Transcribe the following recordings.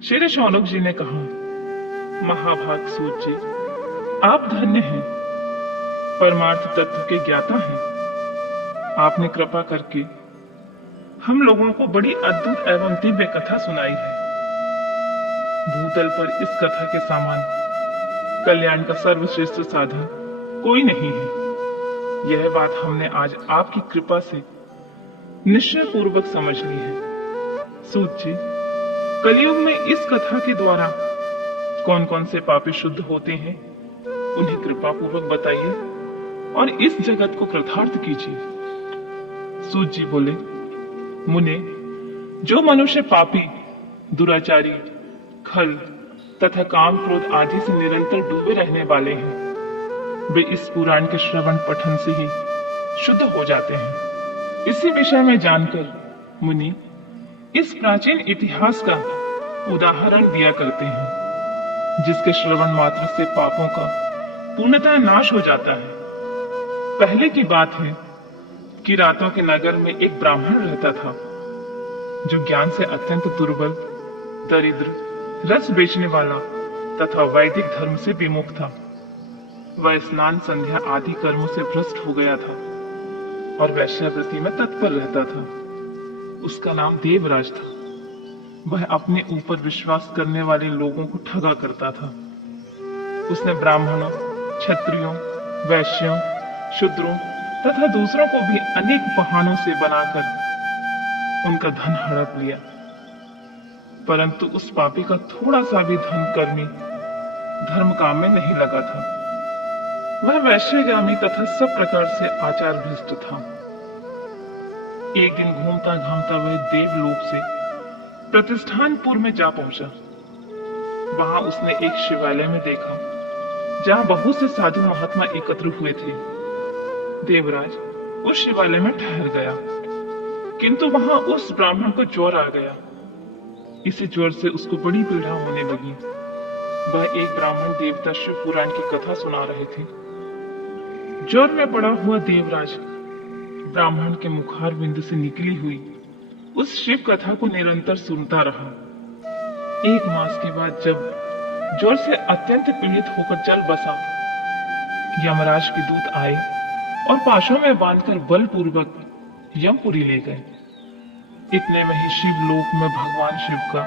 श्री शौनक जी ने कहा, महाभाग सूत जी, आप धन्य हैं, परमार्थ तत्व के ज्ञाता हैं। आपने कृपा करके हम लोगों को बड़ी अद्भुत एवं दिव्य कथा सुनाई है। भूतल पर इस कथा के समान कल्याण का सर्वश्रेष्ठ साधन कोई नहीं है। यह बात हमने आज आपकी कृपा से निश्चय पूर्वक समझ ली है। सूत जी, कलयुग में इस कथा के द्वारा कौन कौन से पापी शुद्ध होते हैं, उन्हें कृपा पूर्वक बताइए और इस जगत को कृतार्थ कीजिए। सूत जी बोले, मुने, जो मनुष्य पापी, दुराचारी, खल तथा काम क्रोध आदि से निरंतर डूबे रहने वाले हैं, वे इस पुराण के श्रवण पठन से ही शुद्ध हो जाते हैं। इसी विषय में जानकर मुनि इस प्राचीन इतिहास का उदाहरण दिया करते हैं, जिसके श्रवण मात्र से पापों का पूर्णतः नाश हो जाता है। पहले की बात है कि रातों के नगर में एक ब्राह्मण रहता था, जो ज्ञान से अत्यंत दुर्बल, दरिद्र, रस बेचने वाला तथा वैदिक धर्म से विमुख था। वह स्नान संध्या आदि कर्मों से भ्रष्ट हो गया था और वैश्यावृत्ति में तत्पर रहता था। उसका नाम देवराज था। वह अपने ऊपर विश्वास करने वाले लोगों को ठगा करता था। उसने ब्राह्मणों, क्षत्रियों, वैश्यों, शूद्रों तथा दूसरों को भी अनेक बहानों से बनाकर उनका धन हड़प लिया, परंतु उस पापी का थोड़ा सा भी धन कर्मी धर्म काम में नहीं लगा था। वह वैश्यगामी तथा सब प्रकार से आचार भ्रष्ट था। एक दिन घूमता घामता वह देवलोक से प्रतिष्ठानपुर में जा पहुंचा। वहां उसने एक शिवालय में देखा, जहां बहुत से साधु महात्मा एकत्र हुए थे। देवराज उस शिवालय में ठहर गया, किंतु वहां उस ब्राह्मण को ज्वर आ गया। इसी ज्वर से उसको बड़ी पीड़ा होने लगी। वह एक ब्राह्मण देवता शिव पुराण की कथा सुना रहे थे। ज्वर में पड़ा हुआ देवराज ब्राह्मण के मुखार बिंदु से निकली हुई उस शिव कथा को निरंतर सुनता रहा। एक मास के बाद जब ज्वर से अत्यंत पीड़ित होकर चल बसा, यमराज के दूत आए और पाशों में बांधकर बलपूर्वक यमपुरी ले गए। इतने में ही शिवलोक में भगवान शिव का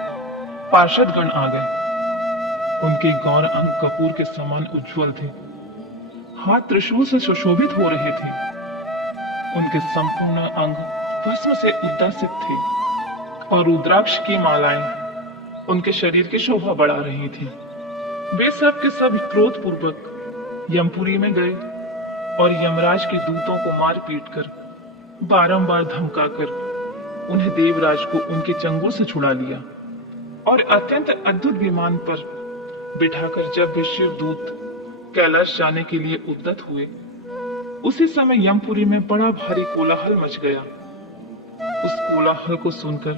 पार्षद गण आ गए। उनके गौर अंग कपूर के समान उज्जवल थे, हाथ त्रिशूल से सुशोभित हो रहे थे। उनके संपूर्ण अंग भस्म से उद्दासित थे और रुद्राक्ष की मालाएं उनके शरीर की शोभा बढ़ा रही थी। वे सब के सब क्रोध पूर्वक यमपुरी में गए और यमराज के दूतों को मार पीट कर बारंबार धमकाकर उन्हें देवराज को उनके चंगुल से छुड़ा लिया और अत्यंत अद्भुत विमान पर बिठाकर जब वे शिव दूत कैलाश जाने के लिए उद्यत हुए, उसी समय यमपुरी में बड़ा भारी कोलाहल मच गया। उस कोलाहल को सुनकर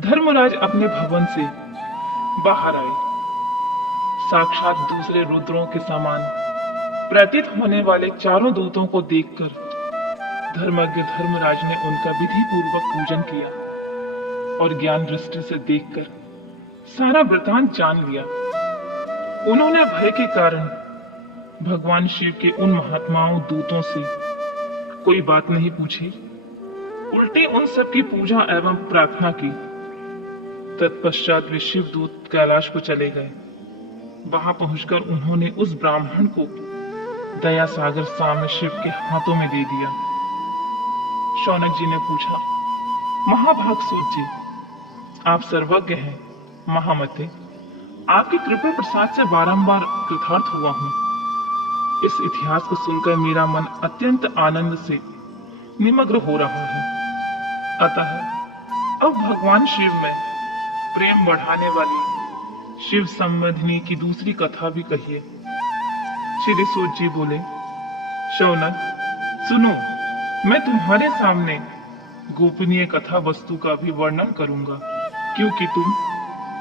धर्मराज अपने भवन से बाहर आए। साक्षात दूसरे रुद्रों के समान प्रतीत होने वाले चारों दूतों को देखकर धर्मज्ञ धर्मराज ने उनका विधि पूर्वक पूजन किया और ज्ञान दृष्टि से देखकर सारा वृतांत जान लिया। उन्होंने भय के कारण भगवान शिव के उन महात्माओं दूतों से कोई बात नहीं पूछी, उल्टे उन सब की पूजा एवं प्रार्थना की। तत्पश्चात वे शिव दूत कैलाश को चले गए। वहां पहुंचकर उन्होंने उस ब्राह्मण को दया सागर साम्य शिव के हाथों में दे दिया। शौनक जी ने पूछा, महाभाग सूत जी, आप सर्वज्ञ हैं, महामते, आपकी कृपा प्रसाद से बारंबार कृतार्थ हुआ हूं। इस इतिहास को सुनकर मेरा मन अत्यंत आनंद से निमग्न हो रहा है। अतः अब भगवान शिव में प्रेम बढ़ाने वाली शिव संबंधिनी की दूसरी कथा भी कहिए। श्री सूत जी बोले, शौनक सुनो, मैं तुम्हारे सामने गोपनीय कथा वस्तु का भी वर्णन करूंगा, क्योंकि तुम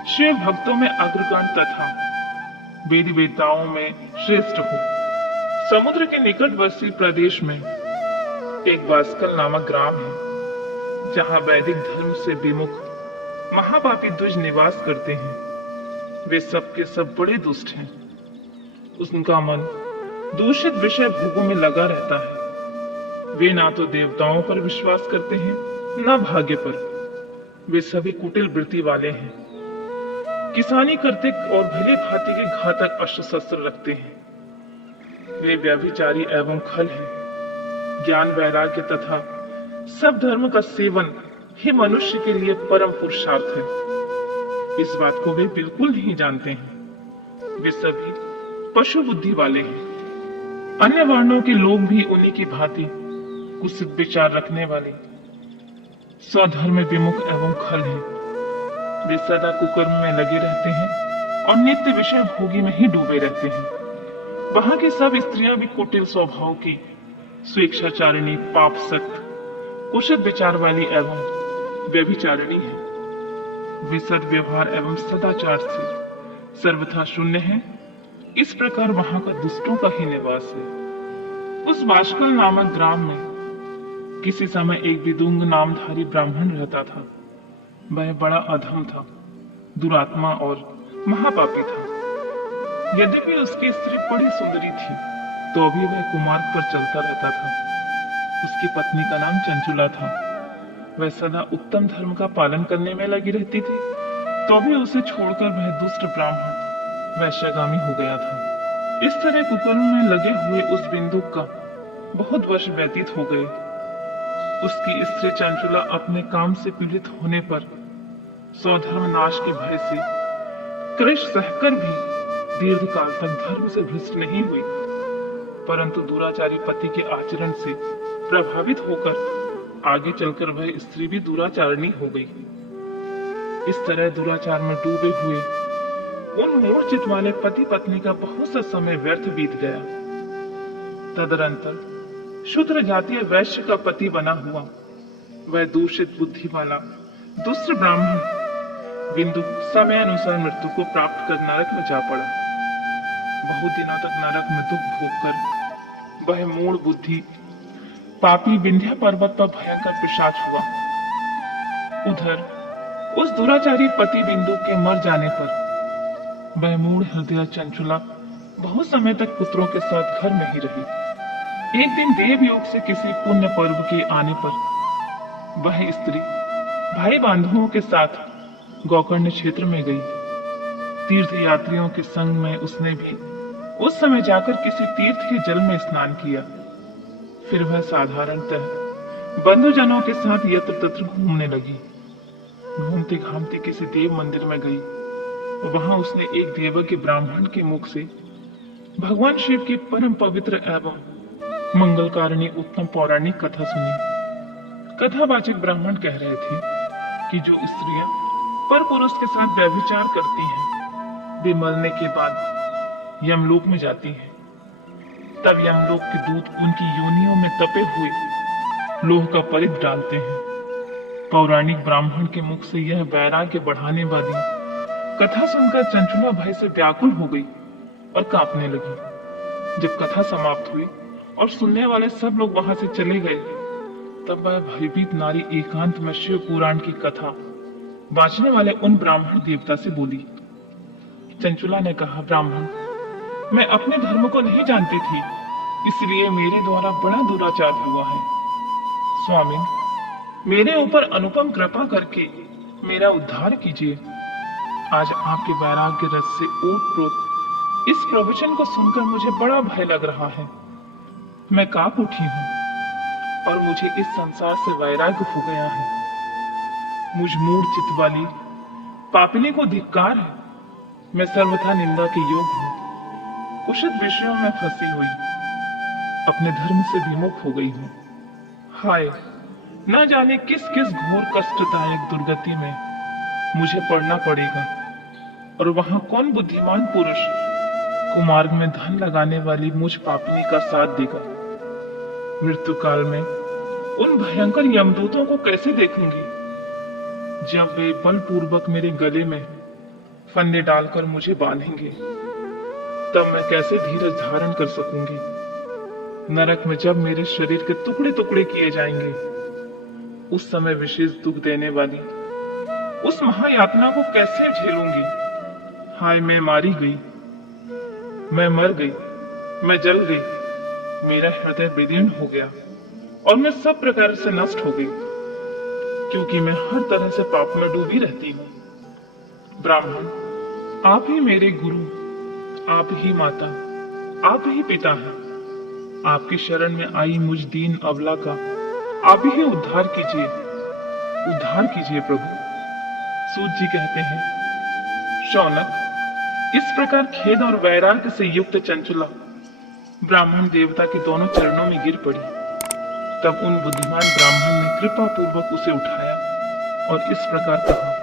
शिव भक्तों में अग्रगण तथा वेद वेताओं में श्रेष्ठ हो। समुद्र के निकटवर्ती प्रदेश में एक बास्कल नामक ग्राम है, जहां वैदिक धर्म से विमुख महापापी द्विज निवास करते हैं। वे सब के सब बड़े दुष्ट हैं। उनका मन दूषित विषय भोगों में लगा रहता है। वे ना तो देवताओं पर विश्वास करते हैं, ना भाग्य पर। वे सभी कुटिल वृत्ति वाले हैं। किसानी करते और भली भांति के घातक अस्त्र शस्त्र रखते हैं। वे व्यभिचारी एवं खल हैं। ज्ञान वैराग्य तथा सब धर्म का सेवन ही मनुष्य के लिए परम पुरुषार्थ है। इस बात को वे बिल्कुल नहीं जानते हैं। वे सभी पशु बुद्धि वाले हैं। अन्य वर्णों के लोग भी उन्हीं की भांति कुत्सित विचार रखने वाले स्वधर्म विमुख एवं खल हैं। वे सदा कुकर्म में लगे रहते हैं और नित्य विषय भोगी में ही डूबे रहते हैं। वहां की सब स्त्रियां भी कुटिल स्वभाव की, स्वेच्छाचारिणी, पापसक्त, कुशित विचार वाली एवं व्यभिचारिणी है। वे सद्व्यवहार एवं सदाचार से सर्वथा शून्य है। इस प्रकार वहां का दुष्टों का ही निवास है। उस बाष्कल नामक ग्राम में किसी समय एक विदुंग नामधारी ब्राह्मण रहता था। वह बड़ा अधम था, दुरात्मा और महापापी था। यद्यपि उसकी स्त्री बड़ी सुंदरी थी, तो भी वह कुमार्ग पर चलता रहता था। उसकी पत्नी का नाम चंचुला था। वह सदा उत्तम धर्म का पालन करने में लगी रहती थी, तो भी उसे छोड़कर वह दुष्ट ब्राह्मण वैश्यगामी हो गया था। इस तरह कुकर्म में लगे हुए उस बिंदु का बहुत वर्ष व्यतीत हो गए। उसकी स्त्री चंचुला अपने काम से पीड़ित होने पर स्वधर्म नाश के भय से क्लेश सहकर भी दीर्घ काल तक धर्म से भ्रष्ट नहीं हुई, परंतु दुराचारी पति के आचरण से प्रभावित होकर आगे चलकर वह स्त्री भी दुराचारणी हो गई। इस तरह दुराचार में डूबे हुए उन मूर्छित वाले पति पत्नी का बहुत सा समय व्यर्थ बीत गया। तदनंतर शूद्र जातीय वैश्य का पति बना हुआ वह दूषित बुद्धि वाला दुष्ट ब्राह्मण बिंदु समय अनुसार मृत्यु को प्राप्त कर नरक में जा पड़ा। बहुत दिनों तक नरक में दुख भोगकर वह मूढ़ बुद्धि पापी विंध्या पर्वत पर भयंकर पिशाच हुआ। उधर उस दुराचारी पति बिंदु के मर जाने पर वह मूढ़ हृदय चंचुला बहुत समय तक पुत्रों के साथ घर में ही रही। एक दिन देवयोग से किसी पुण्य पर्व के आने पर वह स्त्री भाई बांधवों के साथ गोकर्ण क्षेत्र में गई। तीर्थ यात्रियों के संग में उसने भी उस समय जाकर किसी तीर्थ के जल में स्नान किया। फिर वह साधारणतः बंधुजनों के साथ यत्र तत्र घूमने लगी। घूमते घामते किसी देव मंदिर में गई। वहां उसने एक देवज्ञ ब्राह्मण के मुख से भगवान शिव की परम पवित्र एवं मंगलकारिणी उत्तम पौराणिक कथा सुनी। कथावाचक ब्राह्मण कह रहे थे कि जो स्त्रियां पर पुरुष के साथ व्यभिचार करती हैं, वे मरने के बाद यमलोक में जाती हैं। तब यमलोक के दूत उनकी योनियों में तपे हुए लोह का परिध डालते हैं। पौराणिक ब्राह्मण के मुख से यह वैराग्य बढ़ाने वाली कथा सुनकर चंचुला भय से व्याकुल हो गई और कांपने लगी। जब कथा समाप्त हुई और सुनने वाले सब लोग वहां से चले गए, तब वह भयभीत नारी एकांत में शिव पुराण की कथा वाचने वाले उन ब्राह्मण देवता से बोली। चंचुला ने कहा, ब्राह्मण, मैं अपने धर्म को नहीं जानती थी, इसलिए मेरे द्वारा बड़ा दुराचार हुआ है। स्वामी, मेरे ऊपर अनुपम कृपा करके मेरा उद्धार कीजिए। आज आपके वैराग्य रस से ओतप्रोत इस प्रवचन को सुनकर मुझे बड़ा भय लग रहा है। मैं कांप उठी हूँ और मुझे इस संसार से वैराग्य हो गया है। मुझ मूढ़ चित्त वाली पापिनी को धिक्कार है। मैं सर्वथा निंदा के योग्य हूँ। कुशित विषयों में फंसी हुई अपने धर्म से विमुख हो गई हूँ। हाय, न जाने किस किस घोर कष्टदायक दुर्गति में मुझे पड़ना पड़ेगा, और वहां कौन बुद्धिमान पुरुष कुमार्ग में धन लगाने वाली मुझ पापिनी का साथ देगा। मृत्यु काल में उन भयंकर यमदूतों को कैसे देखूंगी, जब वे बलपूर्वक मेरे गले में फंदे डालकर मुझे बांधेंगे। तब मैं कैसे धीरज धारण कर सकूंगी। नरक में जब मेरे शरीर के टुकड़े टुकड़े किए जाएंगे, उस समय विशेष दुख देने वाली उस महायातना को कैसे झेलूंगी। हाय मैं मारी गई, मैं मर गई, मैं जल गई, मेरा हृदय विदीर्ण हो गया और मैं सब प्रकार से नष्ट हो गई, क्योंकि मैं हर तरह से पाप में डूबी रहती हूँ। ब्राह्मण, आप ही मेरे गुरु, आप ही माता, आप ही पिता हैं। आपकी शरण में आई मुझ दीन अबला का आप ही उद्धार कीजिए, उद्धार कीजिए प्रभु। सूत जी कहते हैं, शौनक, इस प्रकार खेद और वैराग्य से युक्त चंचला ब्राह्मण देवता के दोनों चरणों में गिर पड़ी। तब उन बुद्धिमान ब्राह्मण ने कृपा पूर्वक उसे उठाया और इस प्रकार कहा,